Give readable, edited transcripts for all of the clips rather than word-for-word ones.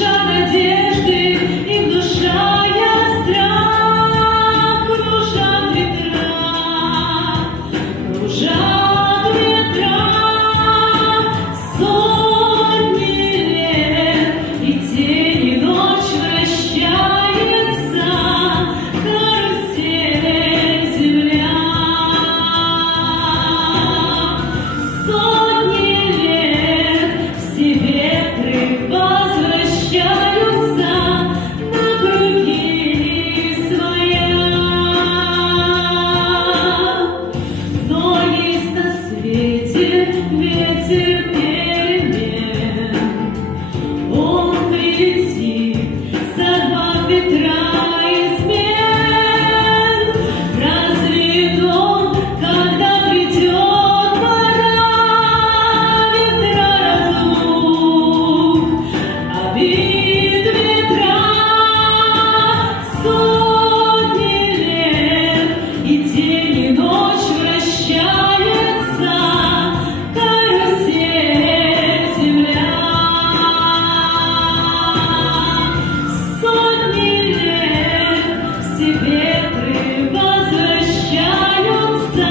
душа надежды и внушая страх, кружат ветра, сотни лет, и день, и ночь вращается карусель земля. Сотни лет все ветры возвращаются на круги своя. Но есть на свете ветер перемен, он прилетит за два ветра измен. Развеет он, когда придет пора, ветра разлук, обид ветра. Сотни лет, и день, и ночь вращается карусель земля. Сотни лет все ветры возвращаются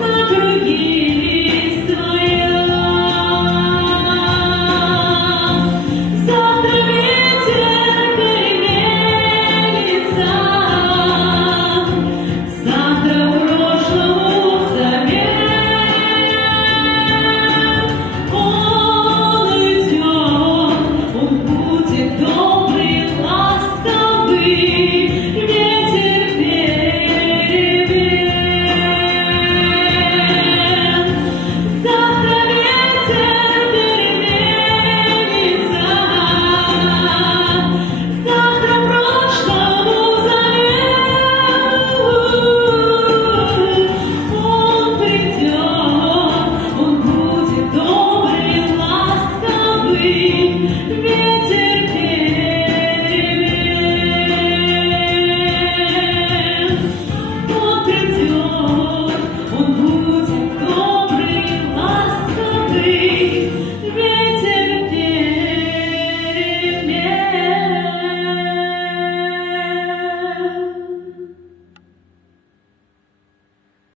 на круги своя. Завтра ветер переменится, завтра прошлому взамен. Он идет, он будет добрый, ласковый, ветер перемен. Завтра ветер переменится, завтра прошлому взамен. Он придет, он будет добрый, ласковый, ветер перемен.